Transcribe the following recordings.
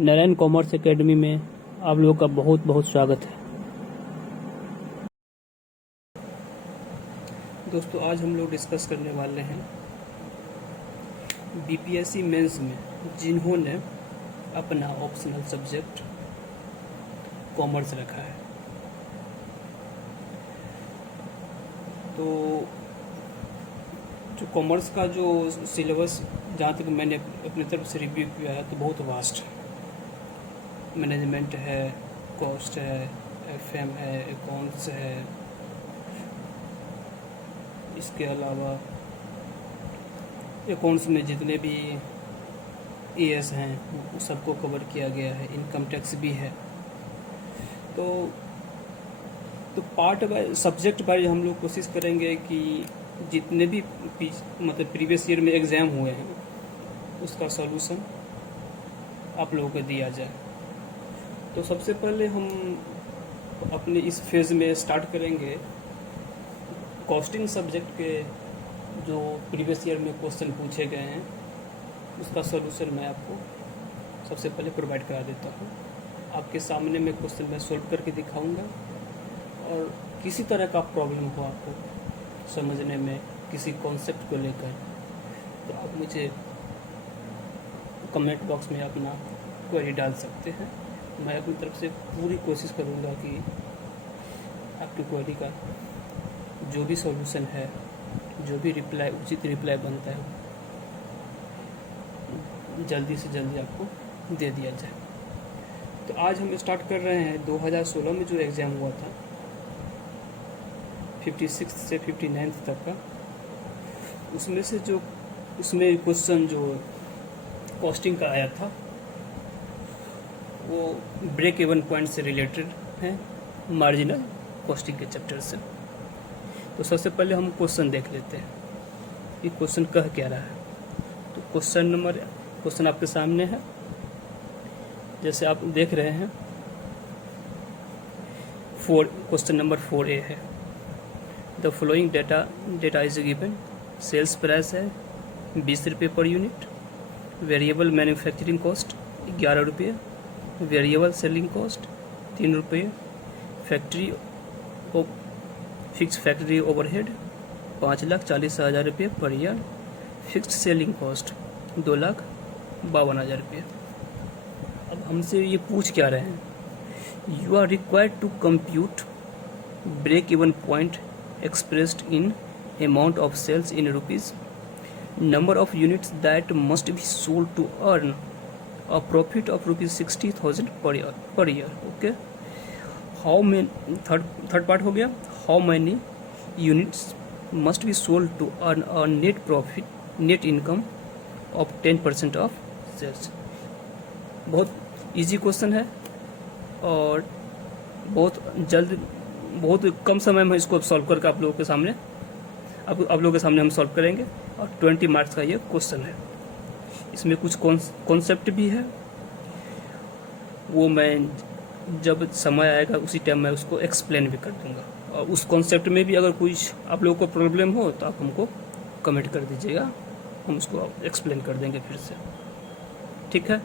Narayan commerce academy में आप लोगों का बहुत बहुत स्वागत है। दोस्तों, आज हम लोग डिस्कस करने वाले हैं बीपीएससी मेंस में जिन्होंने अपना ऑप्शनल सब्जेक्ट कॉमर्स रखा है। तो जो कॉमर्स का जो सिलेबस, जहाँ तक मैंने अपनी तरफ से रिव्यू किया है, तो बहुत वास्ट है। मैनेजमेंट है, कॉस्ट है, एफएम है, अकाउंट्स है, इसके अलावा अकाउंट्स में जितने भी एएस हैं सबको कवर किया गया है, इनकम टैक्स भी है। तो पार्ट वाइज, सब्जेक्ट वाइज हम लोग कोशिश करेंगे कि जितने भी मतलब प्रीवियस ईयर में एग्ज़ाम हुए हैं उसका सॉल्यूशन आप लोगों को दिया जाए। तो सबसे पहले हम अपने इस फेज़ में स्टार्ट करेंगे कॉस्टिंग सब्जेक्ट के जो प्रीवियस ईयर में क्वेश्चन पूछे गए हैं उसका सॉल्यूशन मैं आपको सबसे पहले प्रोवाइड करा देता हूँ। आपके सामने मैं क्वेश्चन में सॉल्व करके दिखाऊंगा, और किसी तरह का प्रॉब्लम हो आपको समझने में किसी कॉन्सेप्ट को लेकर, तो आप मुझे कमेंट बॉक्स में अपना क्वेरी डाल सकते हैं। मैं अपनी तरफ से पूरी कोशिश करूंगा कि आपकी क्वेरी का जो भी सॉल्यूशन है, जो भी रिप्लाई, उचित रिप्लाई बनता है, जल्दी से जल्दी आपको दे दिया जाए। तो आज हम स्टार्ट कर रहे हैं 2016 में जो एग्ज़ाम हुआ था 56 से 59 तक का, उसमें क्वेश्चन जो कॉस्टिंग का आया था वो ब्रेक इवन पॉइंट से रिलेटेड है, मार्जिनल कॉस्टिंग के चैप्टर से। तो सबसे पहले हम क्वेश्चन देख लेते हैं कि क्वेश्चन कह क्या रहा है। तो क्वेश्चन आपके सामने है, जैसे आप देख रहे हैं। क्वेश्चन नंबर 4A है। The following data is given. Sales price है 20 रुपये per unit, variable manufacturing cost 11 रुपये, वेरिएबल सेलिंग कॉस्ट 3 रुपये, फिक्स फैक्ट्री ओवरहेड 5,40,000 रुपये per year, fixed selling cost 2,52,000 रुपये। अब हमसे ये पूछ क्या रहे हैं, you are required to compute break even point expressed in amount of sales in rupees, number of units that must be sold to earn a profit of rupees 60,000 per year. Okay, how many, third part हो गया, how many units must be sold to earn a net income of 10% of sales। बहुत easy question है और बहुत कम समय में इसको solve करके आप लोगों के सामने हम सॉल्व करेंगे, और 20 मार्क्स का ये क्वेश्चन है। इसमें कुछ कॉन्सेप्ट भी है, वो मैं जब समय आएगा उसी टाइम मैं उसको एक्सप्लेन भी कर दूंगा। और उस कॉन्सेप्ट में भी अगर कुछ आप लोगों को प्रॉब्लम हो तो आप हमको कमेंट कर दीजिएगा, हम उसको एक्सप्लेन कर देंगे फिर से। ठीक है।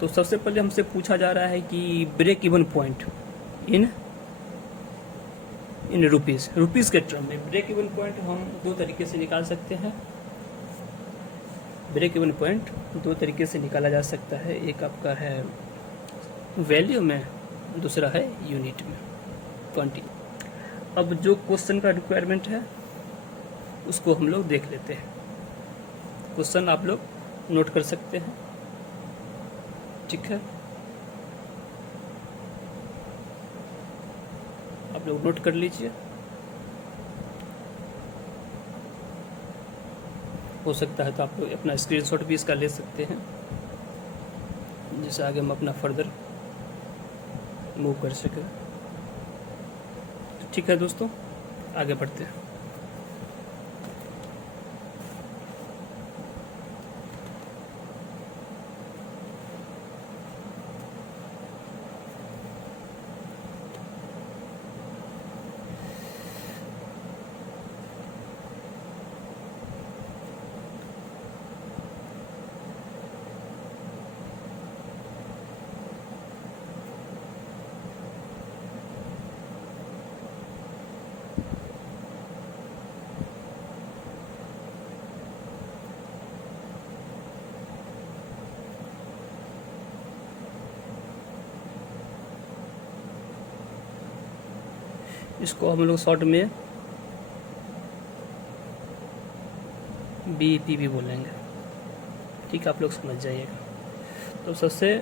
तो सबसे पहले हमसे पूछा जा रहा है कि break even point in rupees के टर्म में ब्रेक इवन पॉइंट हम दो तरीके से निकाल सकते हैं। ब्रेक इवन पॉइंट दो तरीके से निकाला जा सकता है, एक आपका है वैल्यू में, दूसरा है यूनिट में, क्वांटिटी। अब जो क्वेश्चन का रिक्वायरमेंट है उसको हम लोग देख लेते हैं। क्वेश्चन आप लोग नोट कर सकते हैं। ठीक है, आप लोग नोट कर लीजिए। हो सकता है तो आप लोग अपना स्क्रीनशॉट भी इसका ले सकते हैं, जिससे आगे हम अपना फर्दर मूव कर सकें। तो ठीक है दोस्तों, आगे बढ़ते हैं। इसको हम लोग शॉर्ट में बीईपी भी बोलेंगे, ठीक है, आप लोग समझ जाइएगा। तो सबसे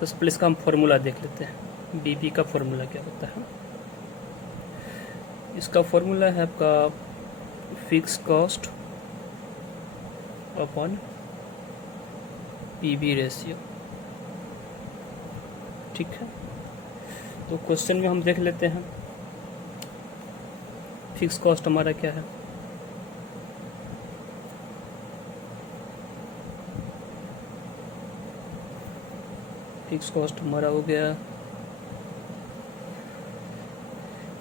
पहले इसका हम फॉर्मूला देख लेते हैं, बीईपी का फॉर्मूला क्या होता है। इसका फॉर्मूला है आपका fix cost upon PV ratio, ठीक है। तो क्वेश्चन में हम देख लेते हैं फिक्स कॉस्ट हमारा क्या है। फिक्स कॉस्ट हमारा हो गया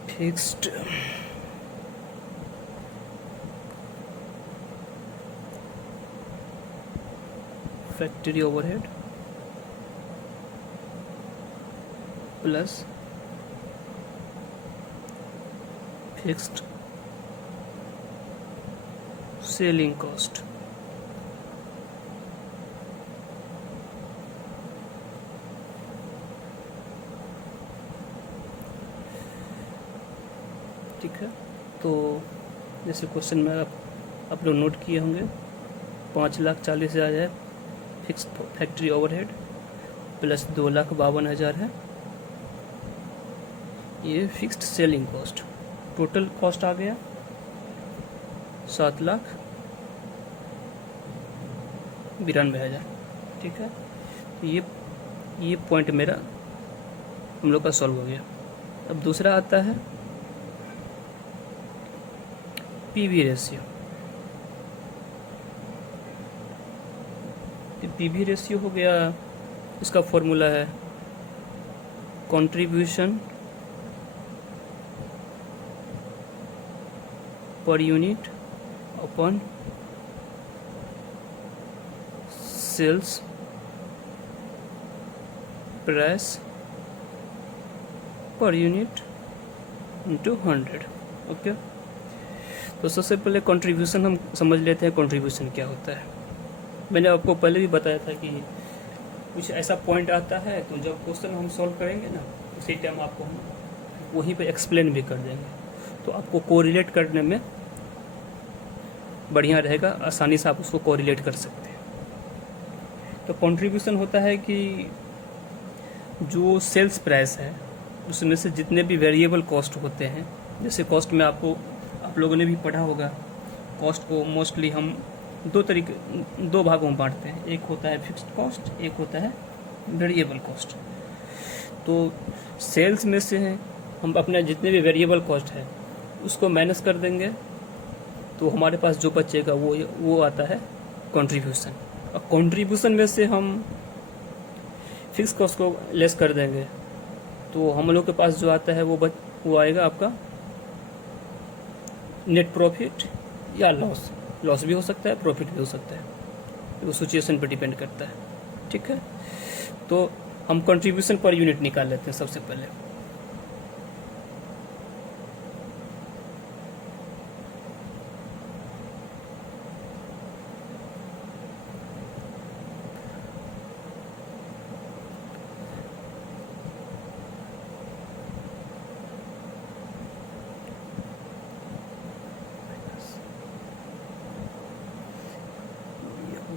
fixed factory overhead plus fixed selling cost, ठीक है। तो जैसे क्वेश्चन में आप लोग नोट किए होंगे 5,40,000 है फिक्स फैक्ट्री ओवरहेड प्लस 2,52,000 है ये fixed selling cost. Total cost आ गया 7,92,000, ठीक है। तो ये पॉइंट मेरा हम लोग का सॉल्व हो गया। अब दूसरा आता है पीवी रेशियो। पीवी रेशियो हो गया, इसका फॉर्मूला है contribution per unit upon sales price per unit into 100, okay. तो सबसे पहले कंट्रीब्यूशन हम समझ लेते हैं, कंट्रीब्यूशन क्या होता है। मैंने आपको पहले भी बताया था कि कुछ ऐसा पॉइंट आता है तो जब क्वेश्चन हम सॉल्व करेंगे ना उसी टाइम आपको हम वहीं पे एक्सप्लेन भी कर देंगे, तो आपको कोरिलेट करने में बढ़िया रहेगा, आसानी से आप उसको कोरिलेट कर सकते हैं। तो कंट्रीब्यूशन होता है कि जो सेल्स प्राइस है उसमें से जितने भी वेरिएबल कॉस्ट होते हैं, जैसे कॉस्ट में आप लोगों ने भी पढ़ा होगा, कॉस्ट को मोस्टली हम दो भागों में बांटते हैं, एक होता है फिक्स्ड कॉस्ट, एक होता है वेरिएबल कॉस्ट। तो सेल्स में से हम अपने जितने भी वेरिएबल कॉस्ट है उसको माइनस कर देंगे तो हमारे पास जो बचेगा वो आता है कंट्रीब्यूशन। और कंट्रीब्यूशन में से हम फिक्स कॉस्ट को लेस कर देंगे तो हम लोग के पास जो आता है वो आएगा आपका नेट प्रॉफिट या लॉस भी हो सकता है, प्रॉफिट भी हो सकता है, वो सिचुएशन पर डिपेंड करता है, ठीक है। तो हम कंट्रीब्यूशन पर यूनिट निकाल लेते हैं सबसे पहले।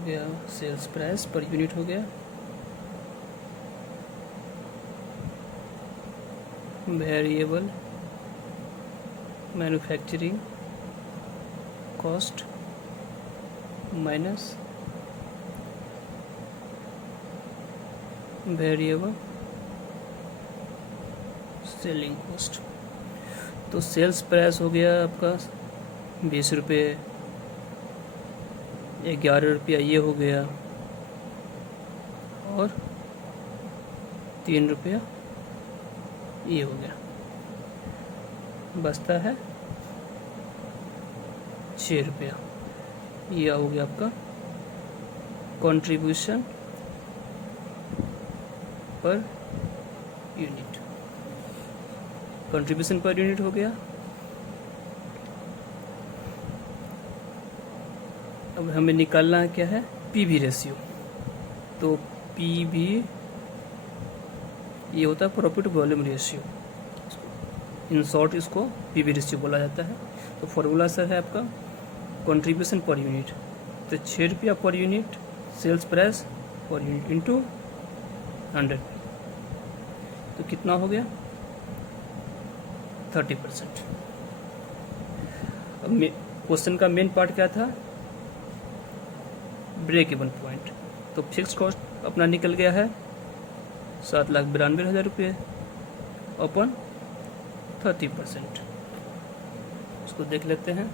गया सेल्स प्राइस पर यूनिट हो गया, variable manufacturing cost minus variable selling cost. तो सेल्स प्राइस हो गया आपका 20 रुपये, 11 रुपया ये हो गया और 3 रुपया ये हो गया, बचता है 6 रुपया। यह हो गया आपका contribution per unit. Contribution per unit हो गया। अब हमें निकालना है क्या है, पीवी रेशियो। तो पीवी ये होता है profit volume ratio, in short इसको पीवी रेशियो बोला जाता है। तो फॉर्मूला सर है आपका कंट्रीब्यूशन पर यूनिट, तो 6 रुपया per unit sales price per unit into 100, तो कितना हो गया 30%। अब क्वेश्चन का मेन पार्ट क्या था, ब्रेक इवन पॉइंट। तो फिक्स कॉस्ट अपना निकल गया है 7,92,000 रुपये अपन 30%। इसको देख लेते हैं।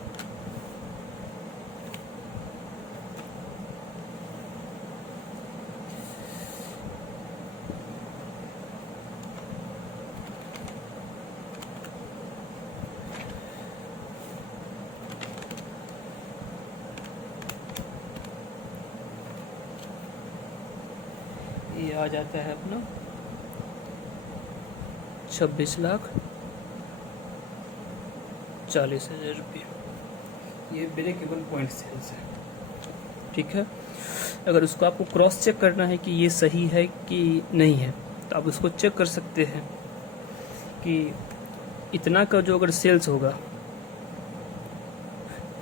ये आ जाता है अपना 26,40,000 रुपये। ये ब्रेक इवन पॉइंट सेल्स है, ठीक है। अगर उसको आपको क्रॉस चेक करना है कि ये सही है कि नहीं है, तो आप उसको चेक कर सकते हैं कि इतना का जो अगर सेल्स होगा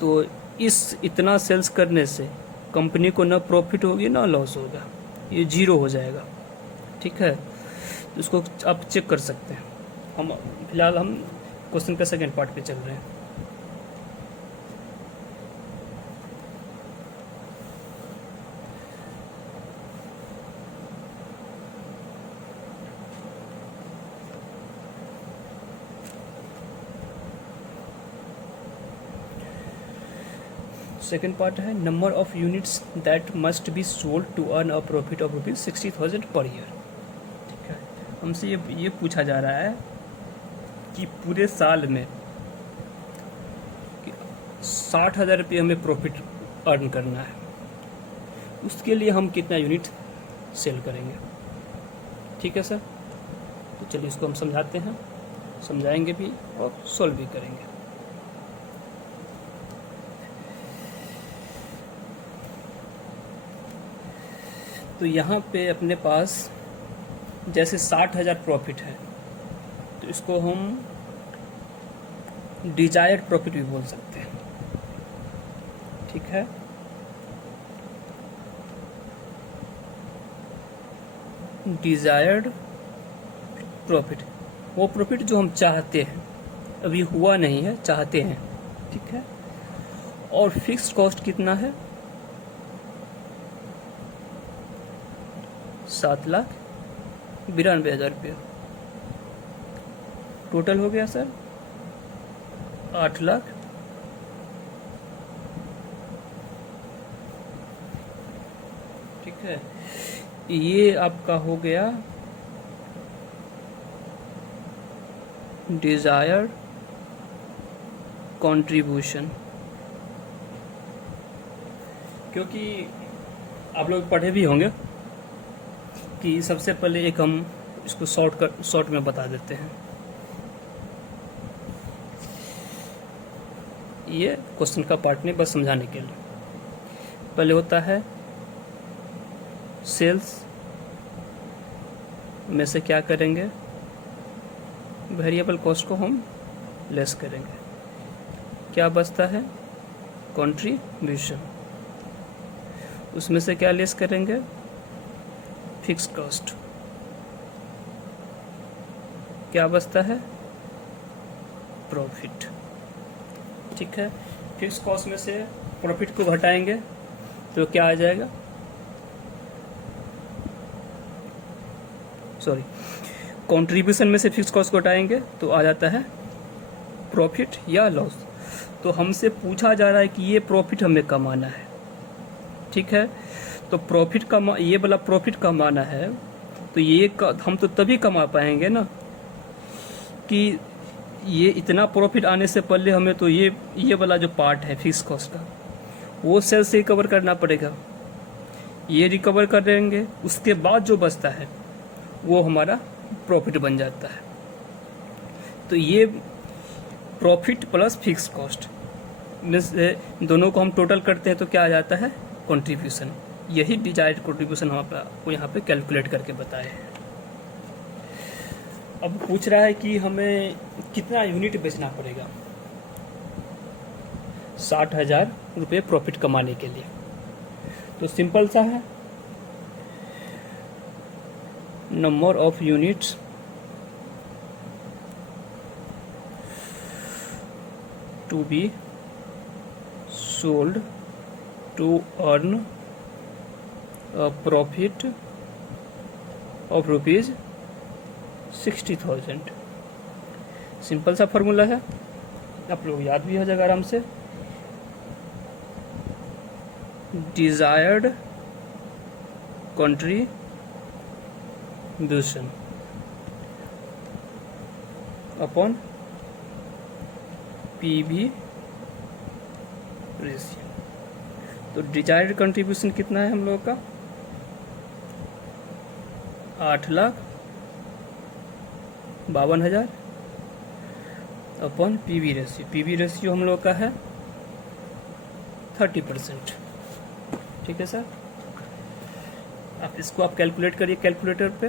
तो इस इतना सेल्स करने से कंपनी को ना प्रॉफिट होगी ना लॉस होगा, ये जीरो हो जाएगा, ठीक है। तो इसको आप चेक कर सकते हैं। हम फिलहाल हम क्वेश्चन का सेकेंड पार्ट पे चल रहे हैं। सेकेंड पार्ट है number of units that must be sold to earn a profit of ₹60,000 per year, ठीक है। हमसे ये पूछा जा रहा है कि पूरे साल में 60,000 रुपये हमें प्रॉफिट अर्न करना है, उसके लिए हम कितना यूनिट सेल करेंगे, ठीक है सर। तो चलिए इसको हम समझाते हैं, समझाएंगे भी और सॉल्व भी करेंगे। तो यहाँ पे अपने पास जैसे 60,000 प्रॉफिट है, तो इसको हम डिजायर्ड प्रॉफिट भी बोल सकते हैं, ठीक है। डिजायर्ड प्रॉफिट, वो प्रॉफिट जो हम चाहते हैं, अभी हुआ नहीं है, चाहते हैं, ठीक है। और फिक्स्ड कॉस्ट कितना है 7,92,000 रुपये। टोटल हो गया सर 8 लाख, ठीक है। ये आपका हो गया डिजायर्ड कंट्रीब्यूशन। क्योंकि आप लोग पढ़े भी होंगे कि सबसे पहले एक हम इसको शॉर्ट में बता देते हैं। ये क्वेश्चन का पार्ट नहीं, बस समझाने के लिए। पहले होता है सेल्स में से क्या करेंगे, वेरिएबल कॉस्ट को हम लेस करेंगे, क्या बचता है कंट्रीब्यूशन, उसमें से क्या लेस करेंगे फिक्स कॉस्ट, क्या बचता है प्रॉफिट, ठीक है। फिक्स कॉस्ट में से प्रॉफिट को घटाएंगे तो क्या आ जाएगा, सॉरी कंट्रीब्यूशन में से फिक्स कॉस्ट को घटाएंगे तो आ जाता है प्रॉफिट या लॉस। तो हमसे पूछा जा रहा है कि ये प्रॉफिट हमें कमाना है, ठीक है। तो प्रॉफिट कमा, ये वाला प्रॉफिट कमाना है, तो ये हम तो तभी कमा पाएंगे ना कि ये इतना प्रॉफिट आने से पहले हमें तो ये वाला जो पार्ट है फिक्स कॉस्ट का, वो सेल से रिकवर करना पड़ेगा। ये रिकवर कर देंगे, उसके बाद जो बचता है वो हमारा प्रॉफिट बन जाता है। तो ये प्रॉफिट प्लस फिक्स कॉस्ट में से दोनों को हम टोटल करते हैं तो क्या आ जाता है कंट्रीब्यूशन। यही डिजायर्ड कंट्रीब्यूशन हम आपको यहाँ पे कैलकुलेट करके बताए हैं। अब पूछ रहा है कि हमें कितना यूनिट बेचना पड़ेगा 60,000 रुपये प्रॉफिट कमाने के लिए। तो सिंपल सा है, number of units to be sold to earn a profit of ₹60,000। Simple सा फॉर्मूला है, आप लोग याद भी हो जाएगा आराम से। Desired contribution upon PV ratio. तो डिजायर्ड कंट्रीब्यूशन कितना है हम लोगों का 8,52,000 upon PV ratio. PV ratio हम लोग का है 30%। ठीक है सर, आप इसको आप कैलकुलेट करिए कैलकुलेटर पे,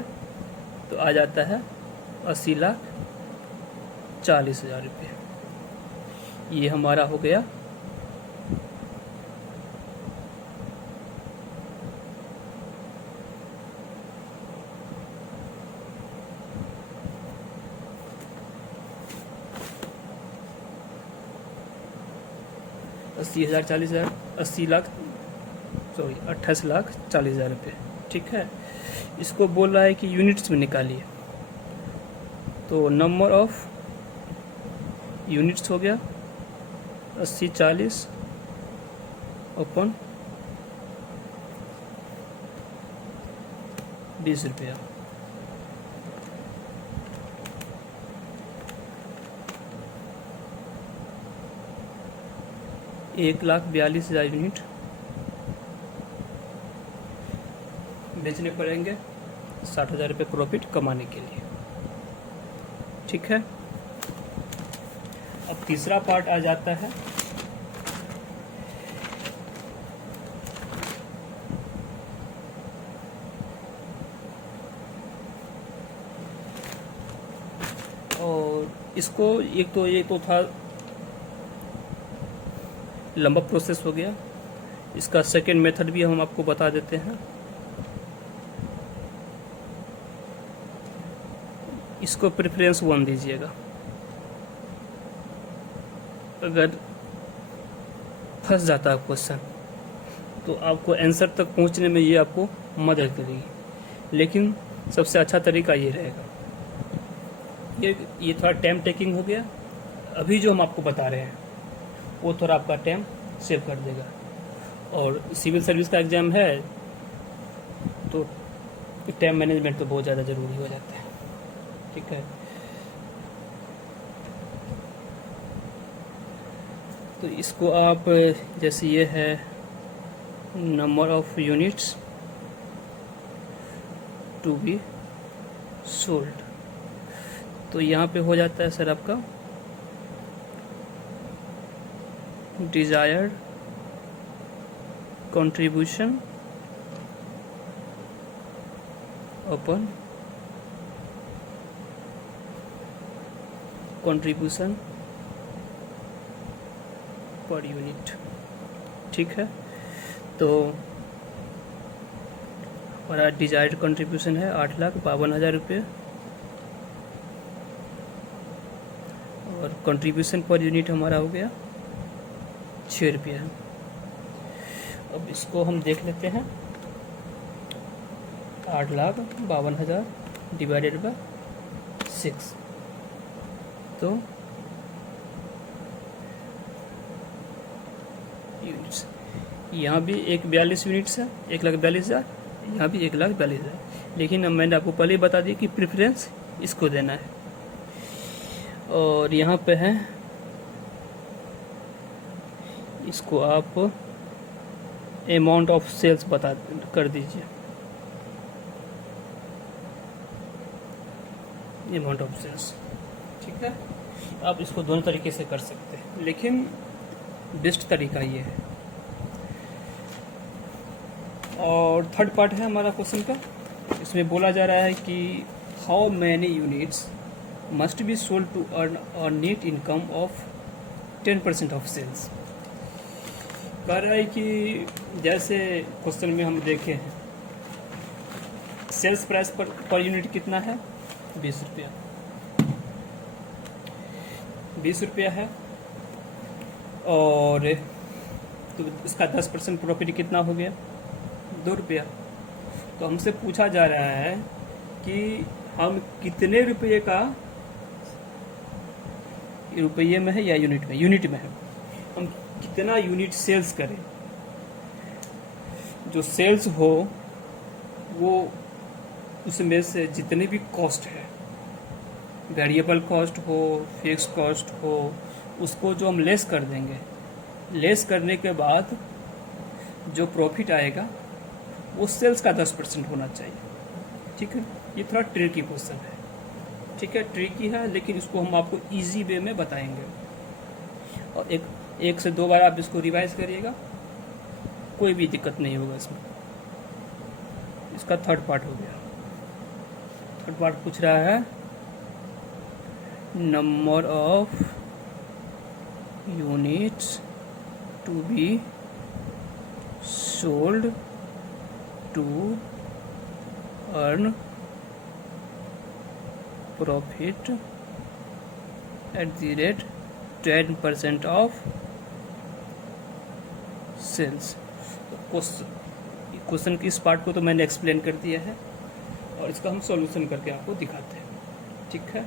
तो आ जाता है 80,40,000 रुपये। ये हमारा हो गया अस्सी हजार 40,000, 28,40,000 रुपये। ठीक है, इसको बोल रहा है कि यूनिट्स में निकालिए, तो नंबर ऑफ यूनिट्स हो गया 80/40 अपन 20 रुपया। एक 1,42,000 यूनिट बेचने पड़ेंगे 60,000 रुपये प्रॉफिट कमाने के लिए। ठीक है, अब तीसरा पार्ट आ जाता है और इसको एक तो ये तो था लंबा प्रोसेस हो गया, इसका सेकेंड मेथड भी हम आपको बता देते हैं। इसको प्रेफरेंस 1 दीजिएगा, अगर फंस जाता है क्वेश्चन तो आपको आंसर तक पहुंचने में ये आपको मदद करेगी, लेकिन सबसे अच्छा तरीका ये रहेगा। ये थोड़ा टाइम टेकिंग हो गया, अभी जो हम आपको बता रहे हैं वो थोड़ा आपका टाइम सेव कर देगा। और सिविल सर्विस का एग्ज़ाम है तो टाइम मैनेजमेंट तो बहुत ज़्यादा ज़रूरी हो जाता है। ठीक है, तो इसको आप जैसे ये है number of units to be sold, तो यहाँ पे हो जाता है सर आपका desired contribution upon contribution per unit. ठीक है, तो हमारा डिजायर्ड कंट्रीब्यूशन है 8,52,000 रुपये और कंट्रीब्यूशन पर यूनिट हमारा हो गया 6 रुपये है। अब इसको हम देख लेते हैं 8,52,000 डिवाइडेड बाय 6, तो यूनिट्स यहाँ भी 1,42 यूनिट्स है, 1,42,000, यहाँ भी 1,42,000, लेकिन अब मैंने आपको पहले ही बता दिया कि प्रेफरेंस इसको देना है। और यहाँ पे है इसको आप अमाउंट ऑफ सेल्स बता कर दीजिए, अमाउंट ऑफ सेल्स। ठीक है, आप इसको दोनों तरीके से कर सकते हैं, लेकिन बेस्ट तरीका ये है। और थर्ड पार्ट है हमारा क्वेश्चन का, इसमें बोला जा रहा है कि how many units must be sold to earn a net income of 10% of sales. कह रहा है कि जैसे क्वेश्चन में हम देखे हैं, सेल्स प्राइस पर यूनिट कितना है, 20 रुपया, 20 रुपया है, और तो इसका 10% प्रॉफिट कितना हो गया, 2 रुपया। तो हमसे पूछा जा रहा है कि हम कितने रुपये का, रुपये में है या यूनिट में, यूनिट में है, हम कितना यूनिट सेल्स करें। जो सेल्स हो वो उसमें से जितने भी कॉस्ट है, वेरिएबल कॉस्ट हो, फिक्स कॉस्ट हो, उसको जो हम लेस कर देंगे, लेस करने के बाद जो प्रॉफिट आएगा वो सेल्स का 10% होना चाहिए। ठीक है, ये थोड़ा ट्रिकी क्वेश्चन है, ठीक है, ट्रिकी है, लेकिन इसको हम आपको इजी वे में बताएंगे। और एक से 2 बार आप इसको रिवाइज करिएगा, कोई भी दिक्कत नहीं होगा इसमें। इसका थर्ड पार्ट हो गया। थर्ड पार्ट पूछ रहा है number of units to be sold to earn profit at the rate 10% of sales. Question की इस पार्ट को तो मैंने एक्सप्लेन कर दिया है, और इसका हम सॉल्यूशन करके आपको दिखाते हैं। ठीक है,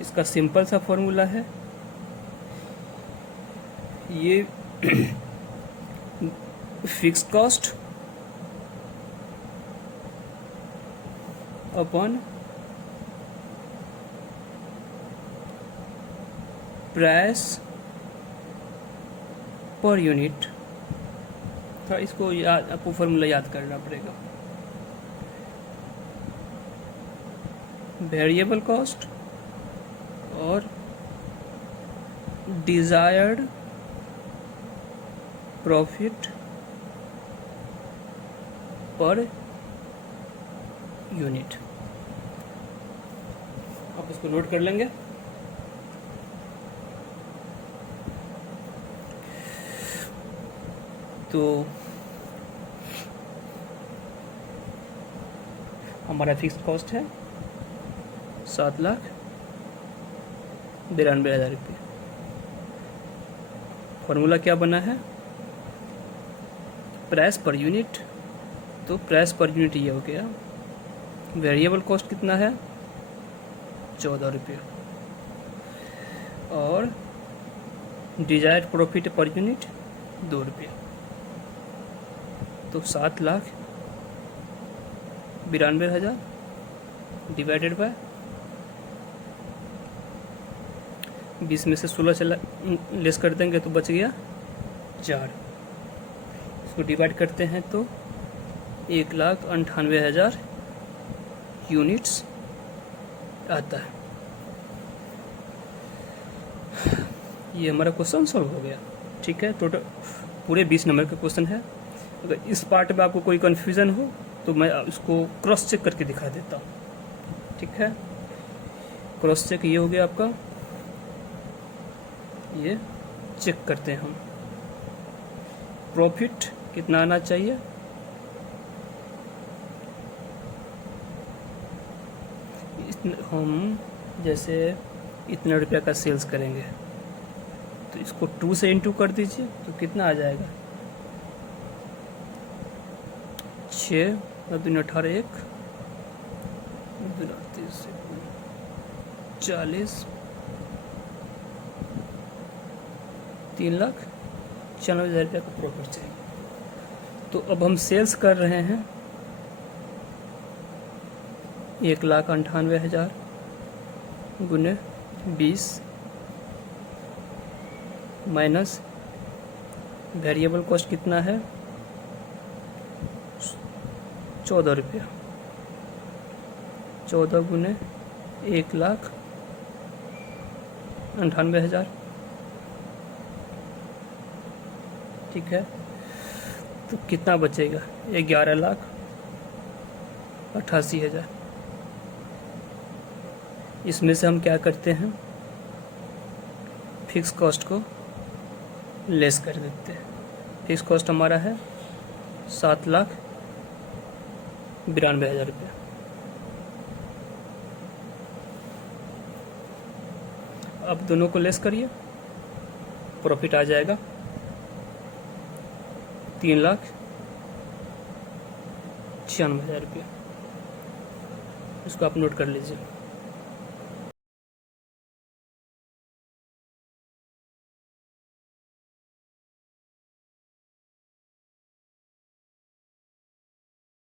इसका सिंपल सा फॉर्मूला है, ये fix cost upon price per unit. थोड़ा इसको याद, आपको फॉर्मूला याद करना पड़ेगा। वेरिएबल कॉस्ट और डिजायर्ड प्रॉफिट पर यूनिट। आप इसको नोट कर लेंगे। तो हमारा फिक्स कॉस्ट है 7,92,000 रुपये। फॉर्मूला क्या बना है, प्राइस पर यूनिट, तो प्राइस पर यूनिट ये हो गया। वेरिएबल कॉस्ट कितना है, 14 रुपये, और डिजायर्ड प्रॉफिट पर यूनिट 2 रुपये। तो 7,92,000 डिवाइडेड बाय 20 में से 16 चला लेस कर देंगे तो बच गया 4। इसको डिवाइड करते हैं तो 1,98,000 यूनिट्स आता है। ये हमारा क्वेश्चन सॉल्व हो गया। ठीक है, टोटल पूरे 20 नंबर का क्वेश्चन है। अगर इस पार्ट में आपको कोई कन्फ्यूज़न हो तो मैं इसको क्रॉस चेक करके दिखा देता हूँ। ठीक है, क्रॉस चेक ये हो गया आपका, ये चेक करते हैं हम। प्रॉफिट कितना आना चाहिए, हम जैसे इतना रुपया का सेल्स करेंगे तो इसको 2 से इंटू कर दीजिए तो कितना आ जाएगा, 6 2 18 1 40 3,96,000 रुपया का प्रॉफिट चाहिए। तो अब हम सेल्स कर रहे हैं 1,98,000 गुने 20 माइनस वेरिएबल कॉस्ट कितना है 14 रुपया, 14 गुने 1,98,000। ठीक है, तो कितना बचेगा, 11,88,000। इसमें से हम क्या करते हैं, फिक्स कॉस्ट को लेस कर देते हैं। फिक्स कॉस्ट हमारा है 7,92,000 रुपये। अब दोनों को लेस करिए, प्रॉफिट आ जाएगा 3,96,000 रुपये। इसको आप नोट कर लीजिए।